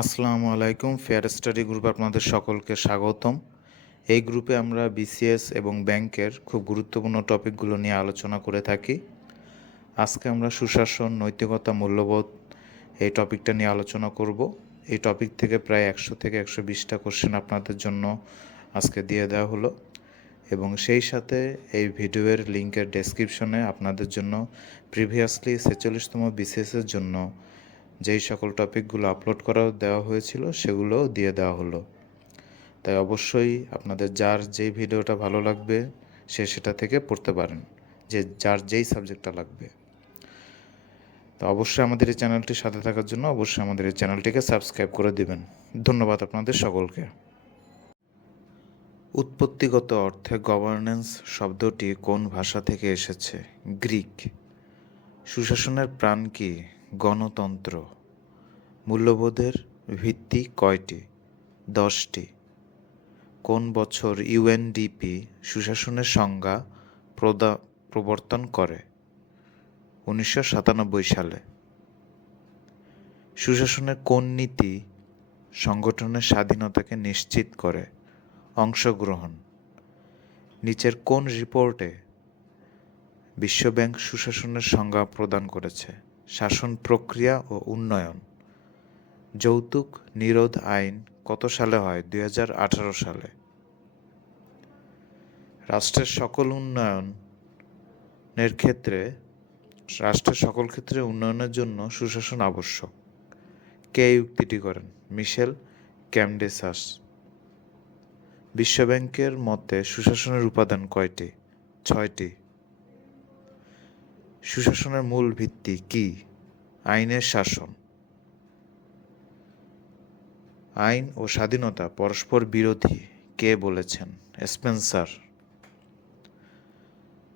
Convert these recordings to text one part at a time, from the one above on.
আসসালামু আলাইকুম fair study গ্রুপে আপনাদের সকলকে স্বাগতম। এই গ্রুপে আমরা বিসিএস এবং ব্যাংকের খুব গুরুত্বপূর্ণ টপিকগুলো নিয়ে আলোচনা করে থাকি। আজকে আমরা সুশাসন, নৈতিকতা, মূল্যবোধ এই টপিকটা নিয়ে আলোচনা করব। এই টপিক থেকে প্রায় একশো থেকে একশো বিশটা কোশ্চেন আপনাদের জন্য আজকে দিয়ে দেওয়া হলো। এবং সেই সাথে এই ভিডিওর লিঙ্কের ডেসক্রিপশনে আপনাদের জন্য প্রিভিয়াসলি ছেচল্লিশতম বিসিএসের জন্য যেই সকল টপিকগুলো আপলোড করা, দেওয়া হয়েছিল সেগুলো দিয়ে দেওয়া হলো। তাই অবশ্যই আপনাদের যার যেই ভিডিওটা ভালো লাগবে, সে সেটা থেকে পড়তে পারেন, যে যার যেই সাবজেক্টটা লাগবে। তো অবশ্যই আমাদের এই চ্যানেলটির সাথে থাকার জন্য অবশ্যই আমাদের এই চ্যানেলটিকে সাবস্ক্রাইব করে দিবেন। ধন্যবাদ আপনাদের সকলকে। উৎপত্তিগত অর্থে গভর্নেন্স শব্দটি কোন ভাষা থেকে এসেছে? গ্রিক। সুশাসনের প্রাণ কি? গণতন্ত্র। মূল্যবোধের ভিত্তি কয়টি? দশটি। কোন বছর ইউএনডিপি সুশাসনের সংজ্ঞা প্রদা, প্রবর্তন করে? উনিশশো সাতানব্বই সালে। সুশাসনের কোন নীতি সংগঠনের স্বাধীনতাকে নিশ্চিত করে? অংশগ্রহণ। নিচের কোন রিপোর্টে বিশ্বব্যাংক সুশাসনের সংজ্ঞা প্রদান করেছে? শাসন প্রক্রিয়া ও উন্নয়ন। যৌতুক নিরোধ আইন কত সালে হয়? দুই হাজার আঠারো সালে। রাষ্ট্রের সকল উন্নয়নের ক্ষেত্রে, রাষ্ট্রের সকল ক্ষেত্রে উন্নয়নের জন্য সুশাসন আবশ্যক। কে উক্তিটি করেন? মিশেল ক্যামডেসাস। বিশ্বব্যাংকের মতে সুশাসনের উপাদান কয়টি? ছয়টি। সুশাসনের মূল ভিত্তি কি? আইনের শাসন। আইন ও স্বাধীনতা পরস্পর বিরোধী, কে বলেছেন? স্পেন্সার।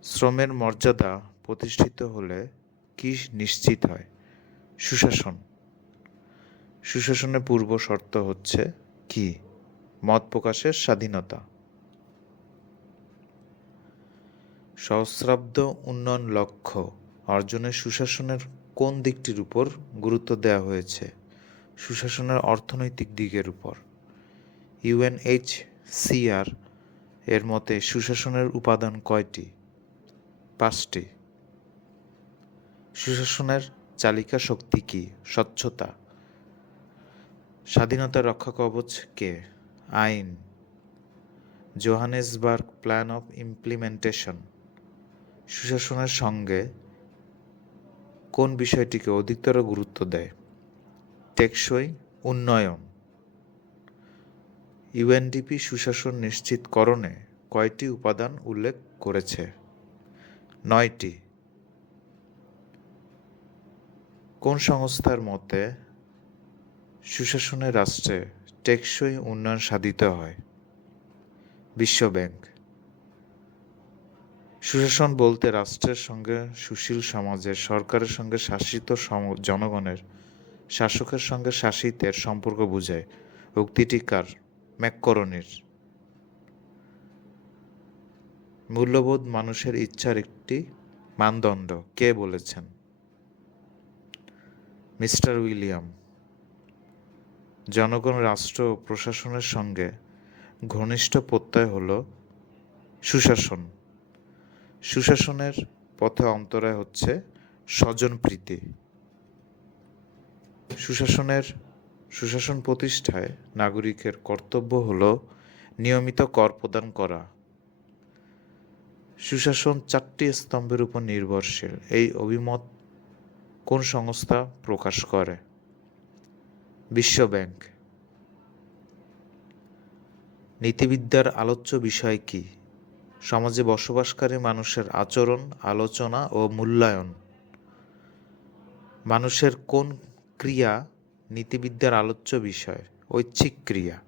শ্রমের মর্যাদা প্রতিষ্ঠিত হলে কি নিশ্চিত হয়? সুশাসন। সুশাসনের পূর্ব শর্ত হচ্ছে কি? মত প্রকাশের স্বাধীনতা। সহস্রাব্দ উন্নয়ন লক্ষ্য অর্জনের সুশাসনের কোন দিকটির উপর গুরুত্ব দেওয়া হয়েছে? সুশাসনের অর্থনৈতিক দিকের উপর। ইউএনএইচসিআর এর মতে সুশাসনের উপাদান কয়টি? পাঁচটি। সুশাসনের চালিকা শক্তি কি? স্বচ্ছতা। স্বাধীনতা রক্ষা কবচ কে? আইন। Johannesburg plan of implementation. সুশাসনের সঙ্গে কোন বিষয়টিকে অধিকতর গুরুত্ব দেয়? টেকসই উন্নয়ন। ইউএনডিপি সুশাসন নিশ্চিতকরণে কয়টি উপাদান উল্লেখ করেছে? নয়টি। কোন সংস্থার মতে সুশাসনের রাষ্ট্রে টেকসই উন্নয়ন সাধিত হয়? বিশ্বব্যাংক। সুশাসন বলতে রাষ্ট্রের সঙ্গে সুশীল সমাজের, সরকারের সঙ্গে শাসিত জনগণের, শাসকের সঙ্গে শাসিতের সম্পর্ক বোঝায়। উক্তিটি কার? ম্যাককরণের মূল্যবোধ মানুষের ইচ্ছার একটি মানদণ্ড, কে বলেছেন? Mister William. জনগণ, রাষ্ট্র প্রশাসনের সঙ্গে ঘনিষ্ঠ প্রত্যয় হল সুশাসন। সুশাসনের পথে অন্তরায় হচ্ছে স্বজনপ্রীতি সুশাসনের, সুশাসন প্রতিষ্ঠায় নাগরিকের কর্তব্য হল নিয়মিত কর প্রদান করা। সুশাসন চারটি স্তম্ভের উপর নির্ভরশীল। এই অভিমত কোন সংস্থা প্রকাশ করে? বিশ্বব্যাংক নীতিবিদ্যার আলোচ্য বিষয় কি? সমাজে বসবাসকারী মানুষের আচরণ, আলোচনা ও মূল্যায়ন। মানুষের কোন ক্রিয়া নীতিবিদ্যার আলোচ্য বিষয়? ঐচ্ছিক ক্রিয়া।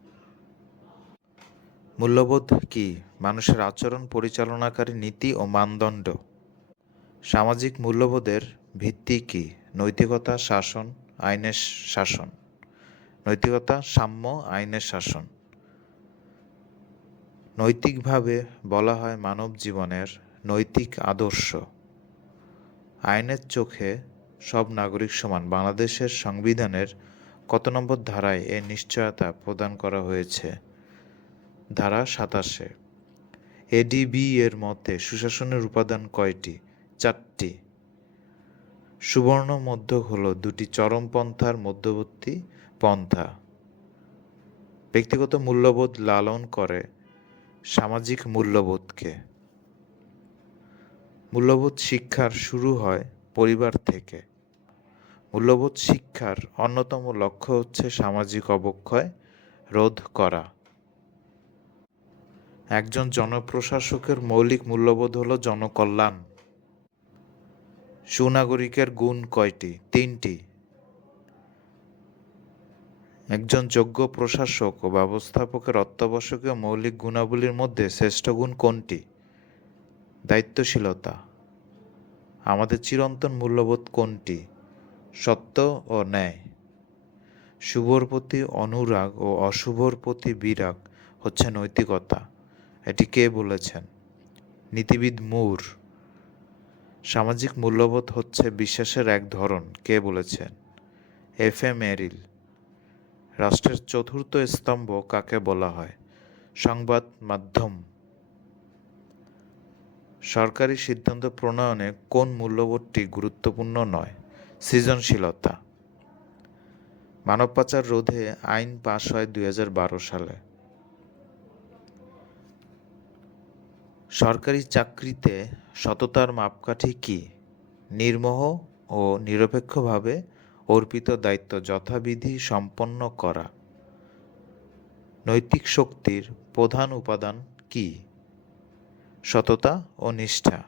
মূল্যবোধ কি? মানুষের আচরণ পরিচালনাকারী নীতি ও মানদণ্ড। সামাজিক মূল্যবোধের ভিত্তি কি? নৈতিকতা, শাসন, আইনের শাসন। নৈতিকতা, সাম্য, আইনের শাসন। নৈতিকভাবে বলা হয় মানব জীবনের নৈতিক আদর্শ। আইনের চোখে সব নাগরিক সমান। বাংলাদেশের সংবিধানের কত নম্বর ধারায় এর নিশ্চয়তা প্রদান করা হয়েছে? ধারা সাতাশে। এডিবি এর মতে সুশাসনের উপাদান কয়টি? চারটি। সুবর্ণ মধ্য হল দুটি চরমপন্থার মধ্যবর্তী পন্থা। ব্যক্তিগত মূল্যবোধ লালন করে সামাজিক মূল্যবোধকে। মূল্যবোধ শিক্ষার শুরু হয় পরিবার থেকে। মূল্যবোধ শিক্ষার অন্যতম লক্ষ্য হচ্ছে সামাজিক অবক্ষয় রোধ করা। একজন জনপ্রশাসকের মৌলিক মূল্যবোধ হল জনকল্যাণ। সুনাগরিকের গুণ কয়টি? তিনটি। একজন যোগ্য প্রশাসক ও ব্যবস্থাপকের অত্যাবশ্যকীয় মৌলিক গুণাবলীর মধ্যে শ্রেষ্ঠ গুণ কোনটি? দায়িত্বশীলতা। আমাদের চিরন্তন মূল্যবোধ কোনটি? সত্য ও ন্যায়। শুভর প্রতি অনুরাগ ও অশুভর প্রতি বিরাগ হচ্ছে নৈতিকতা। এটি কে বলেছেন? নীতিবিদ মুর। সামাজিক মূল্যবোধ হচ্ছে বিশ্বাসের এক ধরন। কে বলেছেন? এফ এ মেরিল রাষ্ট্রের চতুর্থ স্তম্ভ কাকে বলা হয়? সংবাদ মাধ্যম। সরকারি সিদ্ধান্ত প্রণয়নে কোন মূল্যবোধটি গুরুত্বপূর্ণ নয়? সৃজনশীলতা। মানব পাচার রোধে আইন পাশ হয় দুই হাজার বারো সালে। সরকারি চাকরিতে সততার মাপকাঠি কি? নির্মোহ ও নিরপেক্ষভাবে অর্পিত দায়িত্ব যথাবিধি সম্পন্ন করা। নৈতিক শক্তির প্রধান উপাদান কি? সততা ও নিষ্ঠা।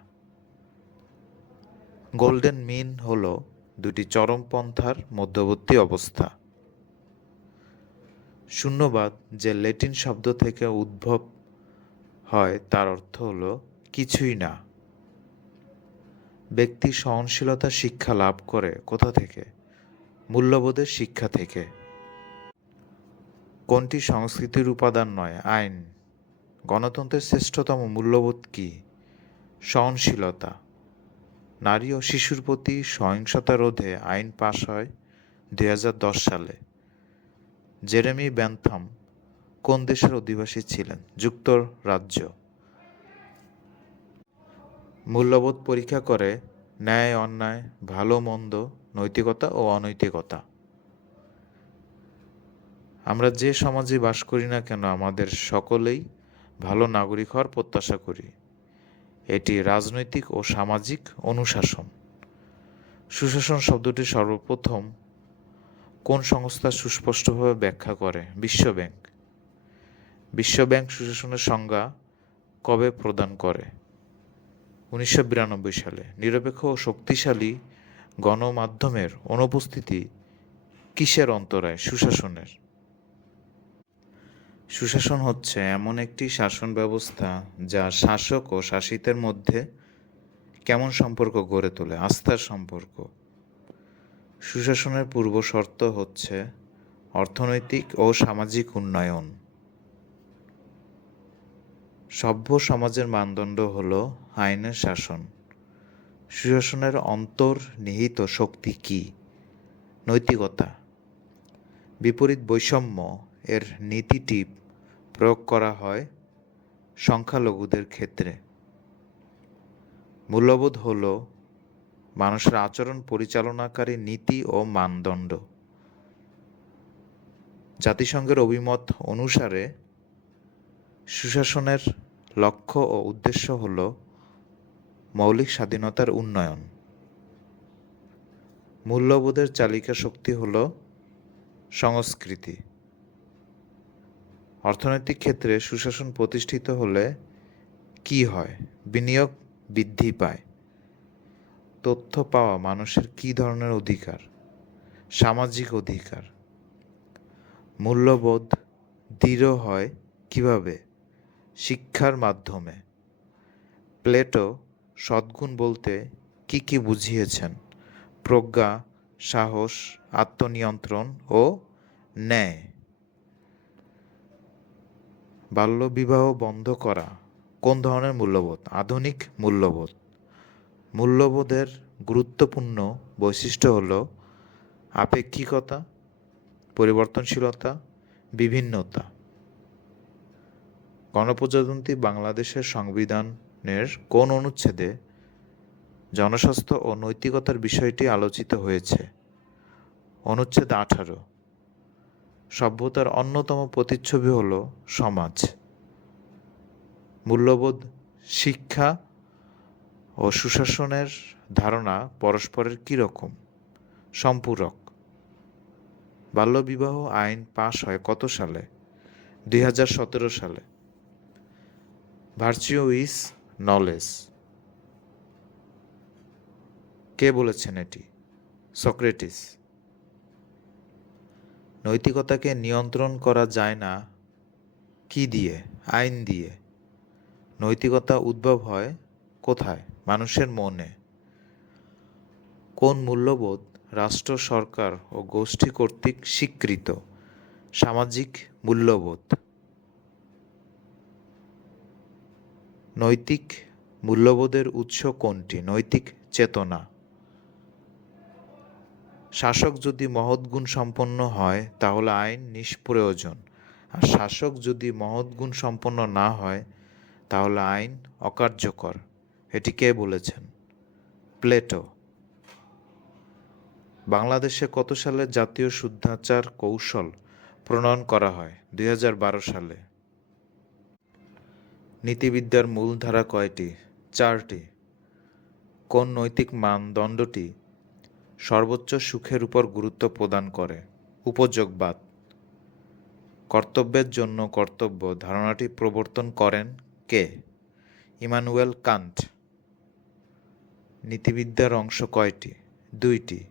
গোল্ডেন মিন হল দুটি চরমপন্থার মধ্যবর্তী অবস্থা। শূন্যবাদ, যে ল্যাটিন শব্দ থেকে উদ্ভব হয়, তার অর্থ হল কিছুই না। ব্যক্তি সহনশীলতা শিক্ষা লাভ করে কোথা থেকে? মূল্যবোধের শিক্ষা থেকে। কোনটি সংস্কৃতির উপাদান নয়? আইন। গণতন্ত্রের শ্রেষ্ঠতম মূল্যবোধ কি? সহনশীলতা। নারী ও শিশুর প্রতি সহিংসতা রোধে আইন পাশ হয় দুই হাজার দশ সালে। জেরেমি ব্যান্থাম কোন দেশের অধিবাসী ছিলেন? যুক্তরাজ্য। মূল্যবোধ পরীক্ষা করে ন্যায়, অন্যায়, ভালো, মন্দ নৈতিকতা ও অনৈতিকতা। আমরা যে সমাজে বাস করি না কেন, আমাদের সকলেই ভালো নাগরিক হওয়ার প্রত্যাশা করি। এটি রাজনৈতিক ও সামাজিক অনুশাসন। সুশাসন শব্দটি সর্বপ্রথম কোন সংস্থা সুস্পষ্টভাবে ব্যাখ্যা করে? বিশ্বব্যাংক। বিশ্বব্যাংক সুশাসনের সংজ্ঞা কবে প্রদান করে? উনিশশো বিরানব্বই সালে। নিরপেক্ষ ও শক্তিশালী গণমাধ্যমের অনুপস্থিতি কিসের অন্তরায়? সুশাসনের। সুশাসন হচ্ছে এমন একটি শাসন ব্যবস্থা যা শাসক ও শাসিতের মধ্যে কেমন সম্পর্ক গড়ে তোলে? আস্থার সম্পর্ক। সুশাসনের পূর্ব শর্ত হচ্ছে অর্থনৈতিক ও সামাজিক উন্নয়ন। সভ্য সমাজের মানদণ্ড হল আইনের শাসন। সুশাসনের অন্তর নিহিত শক্তি কি? নৈতিকতা। বিপরীত বৈষম্য এর নীতিটি প্রয়োগ করা হয় সংখ্যালঘুদের ক্ষেত্রে। মূল্যবোধ হল মানুষের আচরণ পরিচালনাকারী নীতি ও মানদণ্ড। জাতিসংঘের অভিমত অনুসারে সুশাসনের লক্ষ্য ও উদ্দেশ্য হল মৌলিক স্বাধীনতার উন্নয়ন। মূল্যবোধের চালিকা শক্তি হল সংস্কৃতি। অর্থনৈতিক ক্ষেত্রে সুশাসন প্রতিষ্ঠিত হলে কি হয়? বিনিয়োগ বৃদ্ধি পায়। তথ্য পাওয়া মানুষের কি ধরনের অধিকার? সামাজিক অধিকার। মূল্যবোধ দৃঢ় হয় কীভাবে? শিক্ষার মাধ্যমে। প্লেটো সদ্গুণ বলতে কি কি বুঝিয়েছেন? প্রজ্ঞা, সাহস, আত্মনিয়ন্ত্রণ ও ন্যায়। বাল্যবিবাহ বন্ধ করা কোন ধরনের মূল্যবোধ? আধুনিক মূল্যবোধ। মূল্যবোধের গুরুত্বপূর্ণ বৈশিষ্ট্য হল আপেক্ষিকতা, পরিবর্তনশীলতা, বিভিন্নতা। গণপ্রজাতন্ত্রী বাংলাদেশের সংবিধানের কোন অনুচ্ছেদে জনস্বাস্থ্য ও নৈতিকতার বিষয়টি আলোচিত হয়েছে? অনুচ্ছেদ আঠারো। সভ্যতার অন্যতম প্রতিচ্ছবি হল সমাজ। মূল্যবোধ, শিক্ষা ও সুশাসনের ধারণা পরস্পরের কী রকম? সম্পূরক। বাল্যবিবাহ আইন পাশ হয় কত সালে? দুই হাজার সতেরো সালে। ভার্চিও নলেজ কে বলেছেন এটি? সক্রেটিস। নৈতিকতাকে নিয়ন্ত্রণ করা যায় না। কি দিয়ে? আইন দিয়ে। নৈতিকতা উদ্ভব হয় কোথায়? মানুষের মনে। কোন মূল্যবোধ রাষ্ট্র, সরকার ও গোষ্ঠী কর্তৃক স্বীকৃত? সামাজিক মূল্যবোধ। নৈতিক মূল্যবোধের উৎস কোনটি? নৈতিক চেতনা। শাসক যদি মহৎ গুণ সম্পন্ন হয়, তাহলে আইন নিষ্প্রয়োজন। আর শাসক যদি মহৎ গুণ সম্পন্ন না হয়, তাহলে আইন অকার্যকর। এটি কে বলেছেন? প্লেটো। বাংলাদেশে কত সালে জাতীয় শুদ্ধাচার কৌশল প্রণয়ন করা হয়? দুই হাজার বারো সালে। নীতিবিদ্যার মূলধারা কয়টি? চারটি। কোন নৈতিক মানদণ্ডটি সর্বোচ্চ সুখের উপর গুরুত্ব প্রদান করে? উপযোগবাদ। কর্তব্যের জন্য কর্তব্য। ধারণাটি প্রবর্তন করেন কে? Immanuel Kant. নীতিবিদ্যার অংশ কয়টি? দুইটি।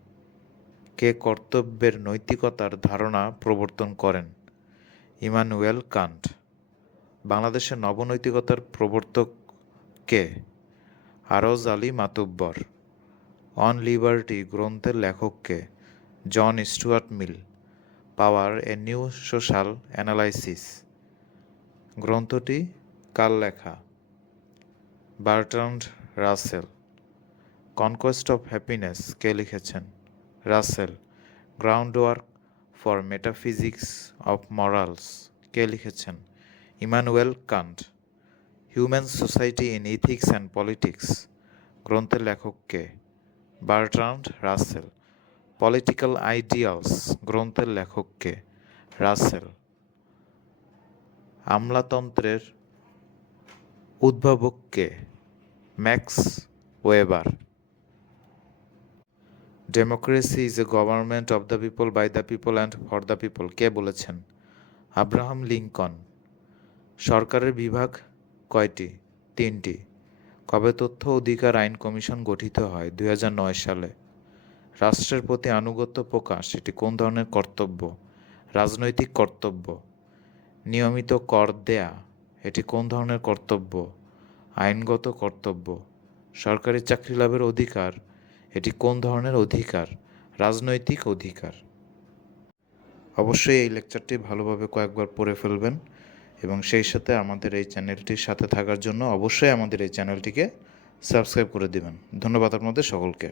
কে কর্তব্যের নৈতিকতার ধারণা প্রবর্তন করেন? Immanuel Kant. বাংলাদেশের নবনৈতিকতার প্রবর্তক কে আরজ আলী মাতুব্বর, অন লিবার্টি গ্রন্থের লেখককে John Stuart Mill, power a new social analysis. গ্রন্থটি কার লেখা Bertrand Russell, conquest of happiness কে লিখেছেন? Russell groundwork for metaphysics of morals কে লিখেছেন? Immanuel Kant, human society in ethics and politics, গ্রন্থের লেখককে বার্ট্রান্ড রাসেল, পলিটিক্যাল আইডিয়ালস, গ্রন্থের লেখককে Russell. আমলাতন্ত্রের উদ্ভাবককে Max Weber. Democracy is a government of the people, by the people and for the people. কে বলেছেন? Abraham Lincoln. সরকারের বিভাগ কয়টি? তিনটি। কবে তথ্য অধিকার আইন কমিশন গঠিত হয়? দুই হাজার নয় সালে। রাষ্ট্রের প্রতি আনুগত্য প্রকাশ, এটি কোন ধরনের কর্তব্য? রাজনৈতিক কর্তব্য। নিয়মিত কর দেয়া, এটি কোন ধরনের কর্তব্য? আইনগত কর্তব্য। সরকারি চাকরি লাভের অধিকার, এটি কোন ধরনের অধিকার? রাজনৈতিক অধিকার। অবশ্যই এই লেকচারটি ভালোভাবে কয়েকবার পড়ে ফেলবেন। এবং সেই সাথে আমাদের এই চ্যানেলটির সাথে থাকার জন্য অবশ্যই আমাদের এই চ্যানেলটিকে সাবস্ক্রাইব করে দেবেন। ধন্যবাদ আপনাদের সকলকে।